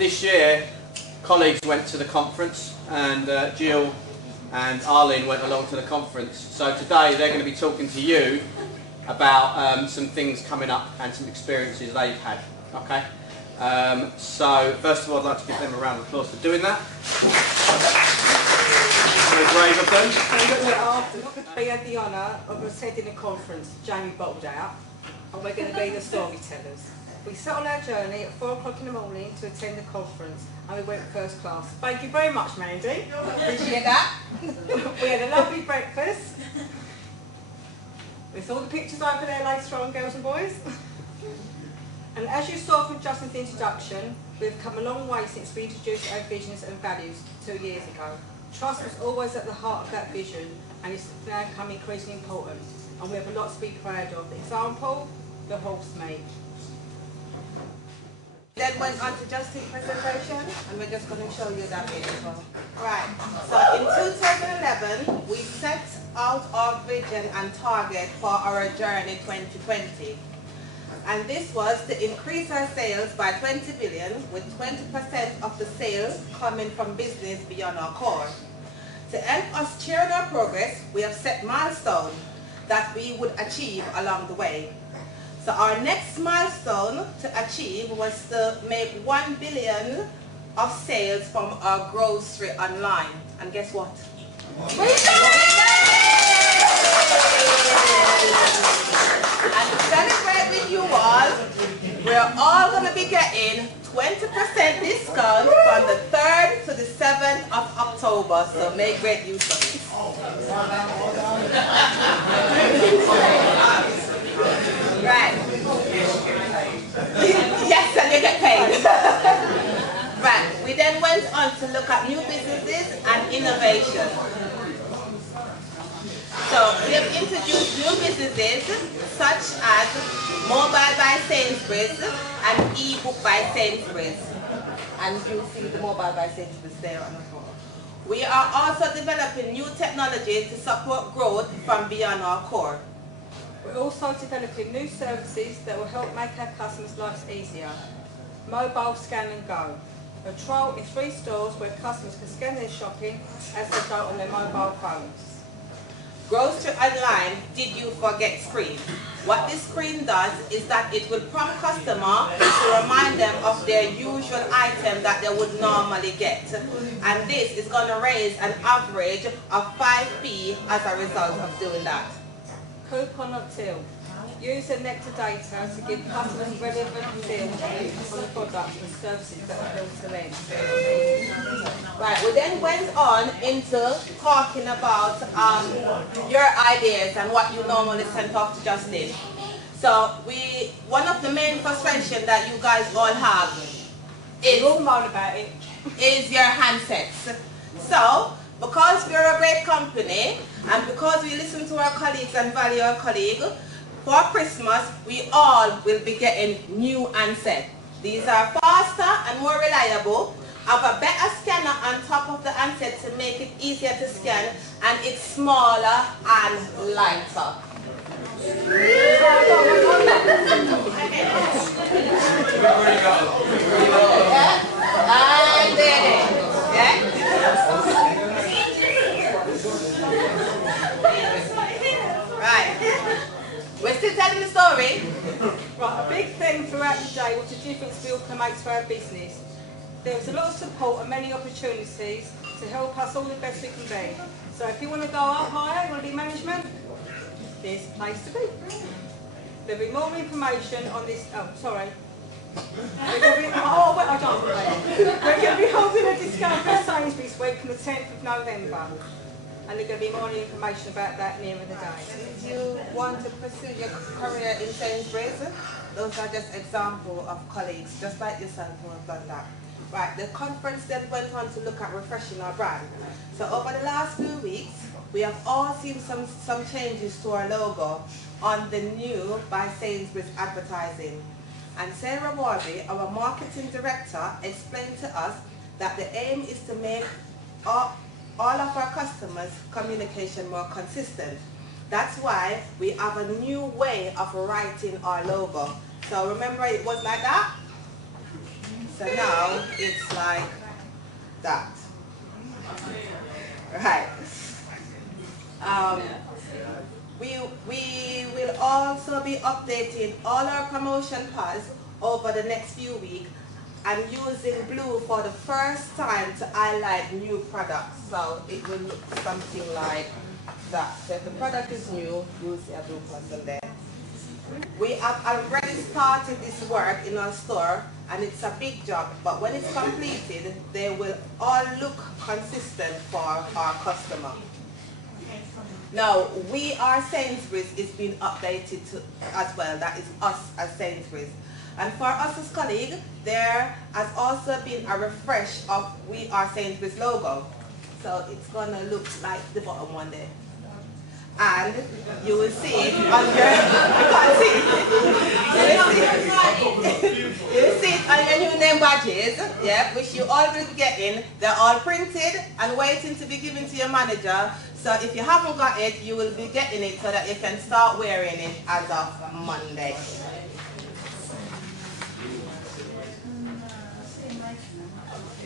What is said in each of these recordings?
this year, colleagues went to the conference, and Jill and Arlene went along to the conference. So today they're going to be talking to you about some things coming up and some experiences they've had. Okay. So first of all, I'd like to give them a round of applause for doing that. Very brave of them. We had the honour of attending a conference, Jamie bottled out, and we're going to be the storytellers. We set on our journey at 4 o'clock in the morning to attend the conference, and we went first class. Thank you very much, Mandy. Appreciate that. We had a lovely breakfast. We saw the pictures over there later on, girls and boys. And as you saw from Justin's introduction, we've come a long way since we introduced our visions and values 2 years ago. Trust was always at the heart of that vision, and it's now become increasingly important. And we have a lot to be proud of. Example, the horse meat. Then went on to Justin's presentation, and we're just going to show you that bit as well. Right, so in 2011, we set out our vision and target for our journey 2020. And this was to increase our sales by 20 billion, with 20% of the sales coming from business beyond our core. To help us cheer our progress, we have set milestones that we would achieve along the way. So our next milestone to achieve was to make 1 billion of sales from our grocery online. And guess what? We did it! And to celebrate with you all, we're all going to be getting 20% discount from the 3rd to the 7th of October. So make great use of it. Right. Yes, and you get paid. Right. We then went on to look at new businesses and innovation. So we have introduced new businesses such as Mobile by Sainsbury's and e-book by Sainsbury's. And you see the Mobile by Sainsbury's there on the floor. We are also developing new technology to support growth from beyond our core. We're also developing new services that will help make our customers' lives easier. Mobile Scan and Go. A trial in 3 stores where customers can scan their shopping as they go on their mobile phones. Grocery online, did you forget screen? What this screen does is that it will prompt customers to remind them of their usual item that they would normally get. And this is going to raise an average of 5p as a result of doing that. Coupon or till. Use the Nectar data to give customers relevant deals on the products and services that appeal to them. Right, we then went on into talking about your ideas and what you normally send off to Justin. So one of the main frustrations that you guys all have is your handsets. So because we're a great company and because we listen to our colleagues and value our colleagues, for Christmas, we all will be getting new handsets. These are faster and more reliable, have a better scanner on top of the handset to make it easier to scan, and it's smaller and lighter. I did it. Yeah? Right. We're still telling the story. Right, a big thing throughout the day was the difference we all can make to our business. There was a lot of support and many opportunities to help us all the best we can be. So if you want to go up higher, you want to be management, there's a place to be. There'll be more information on this. Oh, sorry. We're going to be holding a discount for Sainsbury's week on the 10th of November. And there's going to be more information about that nearer the day. If you want to pursue your career in Sainsbury's, those are just examples of colleagues, just like yourself, who have done that. Right, the conference then went on to look at refreshing our brand. So over the last few weeks, we have all seen some changes to our logo on the new by Sainsbury's advertising. And Sarah Warby, our marketing director, explained to us that the aim is to make all of our customers' communication more consistent. That's why we have a new way of writing our logo. So remember, it was like that? So now it's like that. Right. We will also be updating all our promotion pads over the next few weeks and using blue for the first time to highlight new products. So it will look something like that. So if the product is new, you'll see a blue person there. We have already started this work in our store, and it's a big job, but when it's completed, they will all look consistent for our customer. Now, we are Sainsbury's is being updated as well. That is us as Sainsbury's. And for us as colleagues, there has also been a refresh of We Are Sainsbury's logo. So it's going to look like the bottom one there. And you will see it on your, you will see it on your new name badges, yeah, which you all will be getting. They're all printed and waiting to be given to your manager. So if you haven't got it, you will be getting it so that you can start wearing it as of Monday.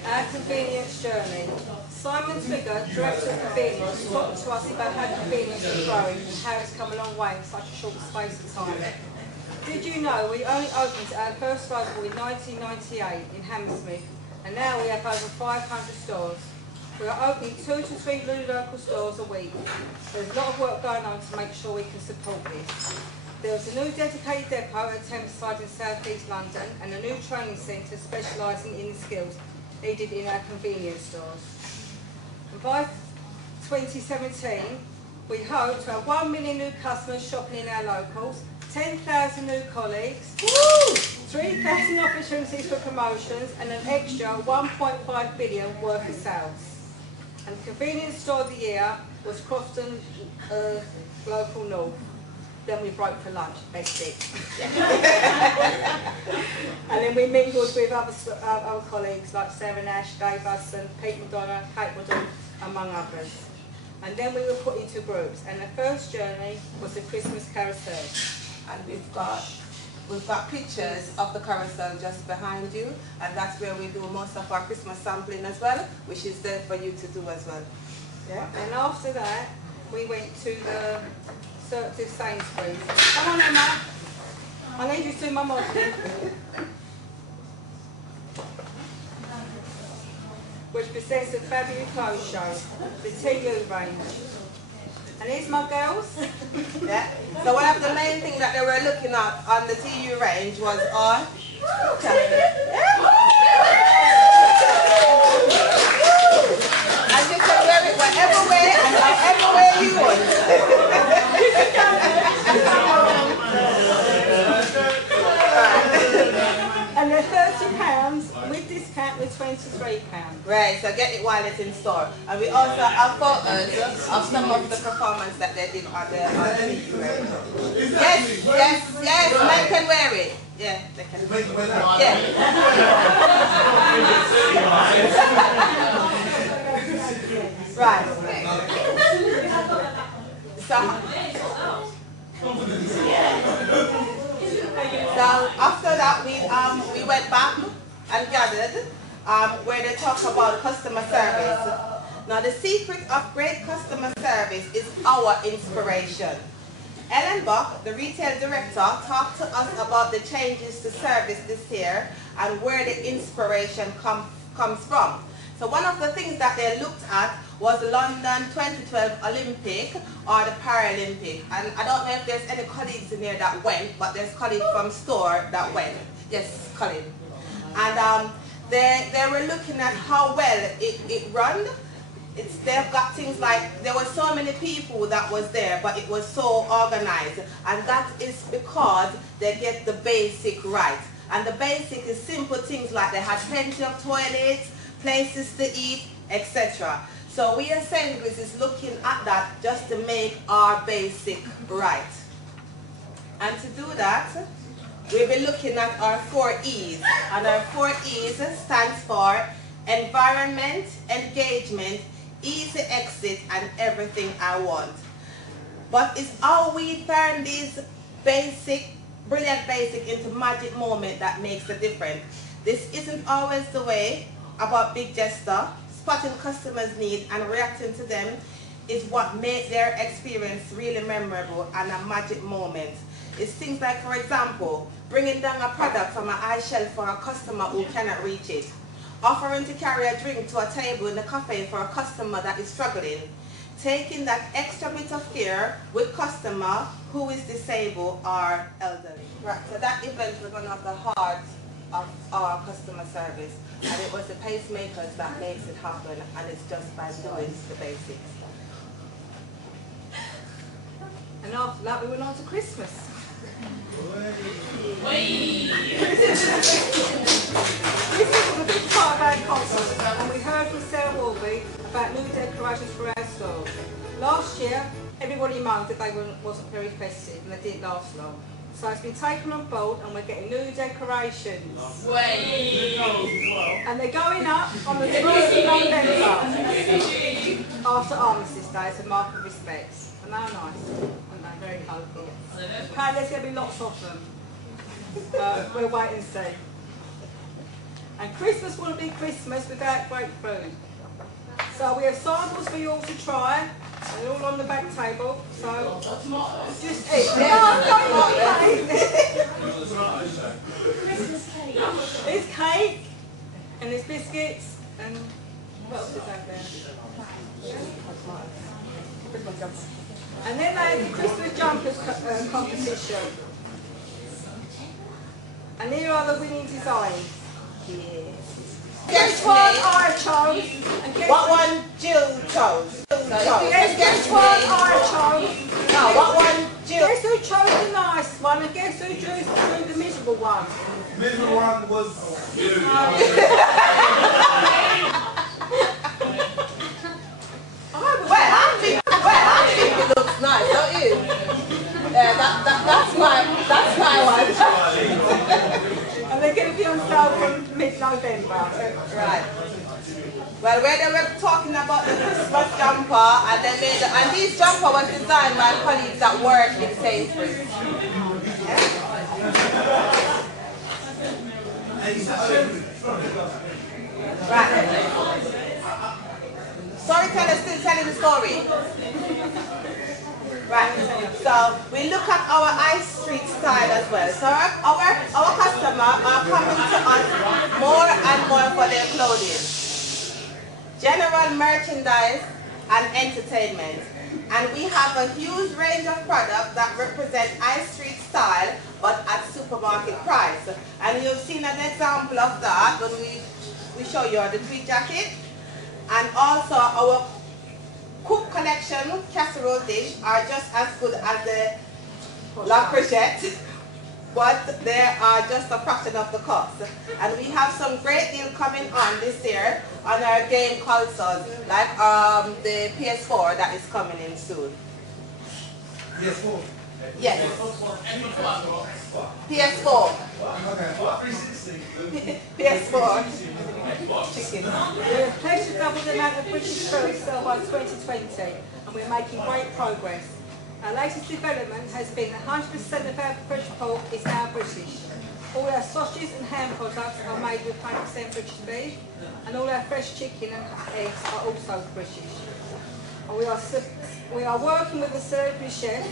Our convenience journey. Simon Trigger, Director of Convenience, talked to us about how convenience is growing and how it's come a long way in such a short space of time. Did you know we only opened our first local in 1998 in Hammersmith, and now we have over 500 stores. We are opening 2 to 3 local stores a week. There's a lot of work going on to make sure we can support this. There is a new dedicated depot at Thameside in South East London and a new training centre specialising in the skills needed in our convenience stores. And by 2017, we hope to have 1 million new customers shopping in our locals, 10,000 new colleagues, 3,000 opportunities for promotions, and an extra 1.5 billion worth of sales. And the convenience store of the year was Crofton Local North. Then we broke for lunch, best bit. And then we mingled with other colleagues like Sarah Nash, Dave Hudson, Pete McDonough, Kate Woodall, among others. And then we were put into groups, and the first journey was the Christmas carousel. And we've got pictures of the carousel just behind you, and that's where we do most of our Christmas sampling as well, which is there for you to do as well. Yeah. And after that, we went to the Sainsbury's. Come on, Emma. I need you to do my modelling. Which presents a fabulous clothes show, the TU range. And here's my girls. Yeah. So one of the main things that they were looking at on the TU range was our and you can wear it whatever way and however way you want. And they're £30, with discount they're £23. Right, so get it while it's in store. And we also have photos of some of the performance that they did on the TU range. Yes, men can wear it. Yeah, they can. Yeah. Right. So after that we went back and gathered where they talk about customer service. Now the secret of great customer service is our inspiration. Ellen Buck, the retail director, talked to us about the changes to service this year and where the inspiration comes from. So one of the things that they looked at was the London 2012 Olympic or the Paralympic. And I don't know if there's any colleagues in here that went, but there's colleagues from store that went. Yes, Colin. And they were looking at how well it run. They've got things like, there were so many people that was there, but it was so organized. And that is because they get the basic right. And the basic is simple things like they had plenty of toilets, places to eat, etc. So we as Sainsbury's is looking at that just to make our basic right. And to do that, we'll be looking at our 4 E's. And our 4 E's stands for environment, engagement, easy exit, and everything I want. But it's how we turn these brilliant basic into magic moment that makes a difference. This isn't always the way about big gesture. Spotting customers' needs and reacting to them is what makes their experience really memorable and a magic moment. It's things like, for example, bringing down a product from an high shelf for a customer who cannot reach it, offering to carry a drink to a table in a cafe for a customer that is struggling, taking that extra bit of care with customer who is disabled or elderly. Right, so that event was one of the heart of our customer service, and it was the pacemakers that makes it happen, and it's just by doing the basics. And after that we went on to Christmas. Christmas was a big part of our conference, and we heard from Sarah Warby about new decorations for our stores. Last year, everybody moaned that they wasn't very festive and they didn't last long. So it's been taken on board and we're getting new decorations. And they're going up on the 1st of November after Armistice Day as a mark of respect. And they're nice, and they're very colourful. Apparently there's going to be lots of them. We'll wait and see. And Christmas wouldn't be Christmas without great food. So we have samples for you all to try. They're all on the back table, so just eat. No, don't eat cake. There's cake, and there's biscuits, and what else is out there? And then they have the Christmas jumpers competition. And here are the winning designs. Yes. Guess one I chose. And guess What one Jill chose? Guess one I chose. No, what one Jill? Guess who chose the nice one and guess who chose the miserable one? Middle one was you. I think it looks nice, don't you? Yeah, that's my one. And they're going to be on sale from mid-November. Right. Well, when they were talking about the Christmas jumper, and these jumper was designed by colleagues that work in Sainsbury. Right. Storyteller still telling the story. Right. So we look at our high street style as well. So our customers are coming to us more and more for their clothing, general merchandise and entertainment. And we have a huge range of products that represent high street style but at supermarket price. And you've seen an example of that when we show you the tweed jacket. And also our cook collection casserole dish are just as good as the La Crechette, but they are just a fraction of the cost. And we have some great deal coming on this year on our game consoles, like the PS4 that is coming in soon. PS4? Yes. PS4. Okay. 360. PS4. We Chicken. have pledged to double the amount of British food sold by 2020 and we're making great progress. Our latest development has been 100% of our fresh pork is now British. All our sausages and ham products are made with 100% British beef, and all our fresh chicken and eggs are also British. And we are working with a celebrity chef.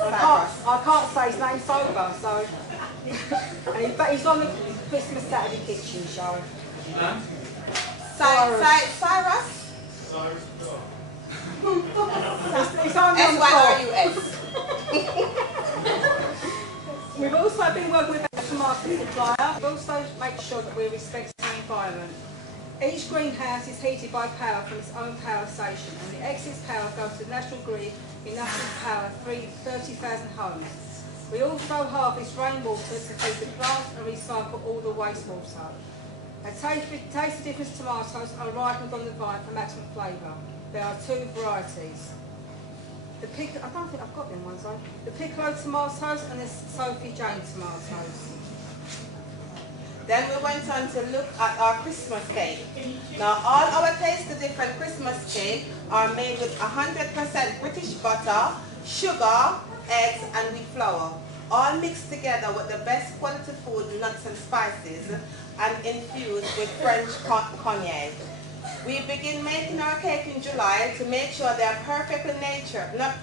I can't say his name's sober, so but he's on the Christmas Saturday Kitchen show. Cyrus? It's on S-Y-R-U-S. We've also been working with a market supplier. We also make sure that we respect the environment. Each greenhouse is heated by power from its own power station, and the excess power goes to the national grid enough to power 30,000 homes. We also harvest rainwater to feed the plants and recycle all the wastewater. Our Taste the Difference tomatoes are ripened on the vine for maximum flavour. There are two varieties. I don't think I've got them ones though. The Piccolo tomatoes and the Sophie Jane tomatoes. Then we went on to look at our Christmas cake. Now all our Taste the Different Christmas cake are made with 100% British butter, sugar, eggs and wheat flour, all mixed together with the best quality food, nuts and spices, and infused with French cognac. We begin making our cake in July to make sure they are perfectly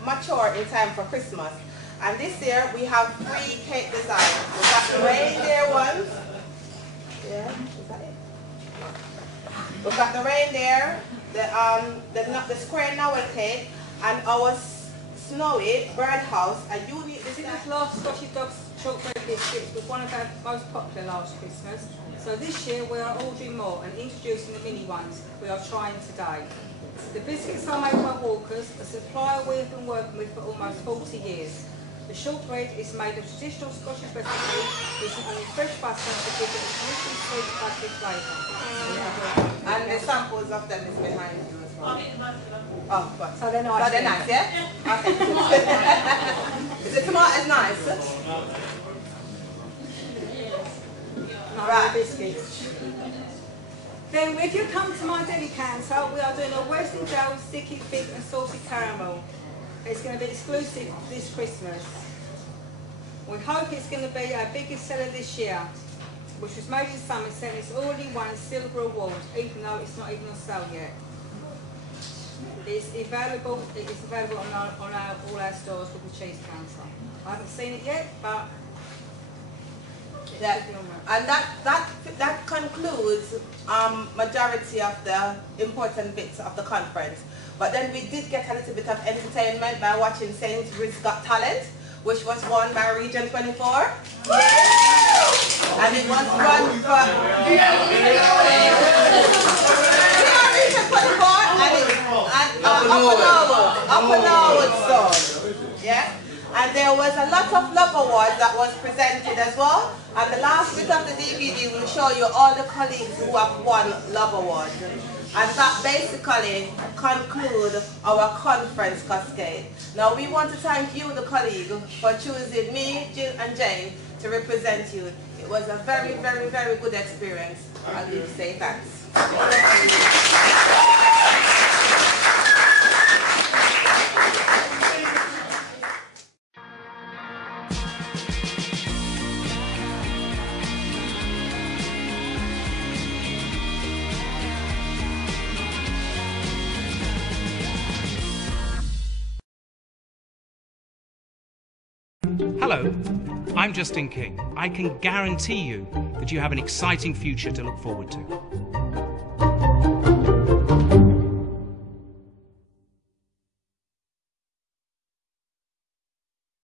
mature in time for Christmas. And this year we have 3 cake designs. We've got the reindeer ones. Yeah, is that it? We've got the reindeer, the square novel cake, and our snowy birdhouse, a unique This design. last Scottish Dogs shortbread biscuits was one of our most popular last Christmas. So this year we are ordering more and introducing the mini ones we are trying today. The biscuits are made by Walkers, a supplier we have been working with for almost 40 years. The shortbread is made of traditional Scottish recipe using only fresh butter to give it a juicy, sweet, buttery flavour. And the samples of them is behind you as well. Oh, but So they're nice. So they're nice, yeah? Okay. Is the tomatoes nice? Right. Biscuits. Then if you come to my deli counter, we are doing a Western Gel sticky fig and salty caramel. It's going to be exclusive this Christmas. We hope it's going to be our biggest seller this year, which was made in Somerset. It's already won a silver award, even though it's not even on sale yet. It's available on all our stores with the cheese counter. I haven't seen it yet, but Yeah. And that concludes majority of the important bits of the conference. But then we did get a little bit of entertainment by watching Sainsbury's Got Talent, which was won by Region 24. And it was run for Region 24 and Upper Norwood Zone. Yeah? And there was a lot of love awards that was presented as well. And the last bit of the DVD will show you all the colleagues who have won love awards. And that basically concludes our conference cascade. Now we want to thank you, the colleague, for choosing me, Jill and Jane to represent you. It was a very, very, very good experience. I'll leave to say thanks. Hello, I'm Justin King. I can guarantee you that you have an exciting future to look forward to.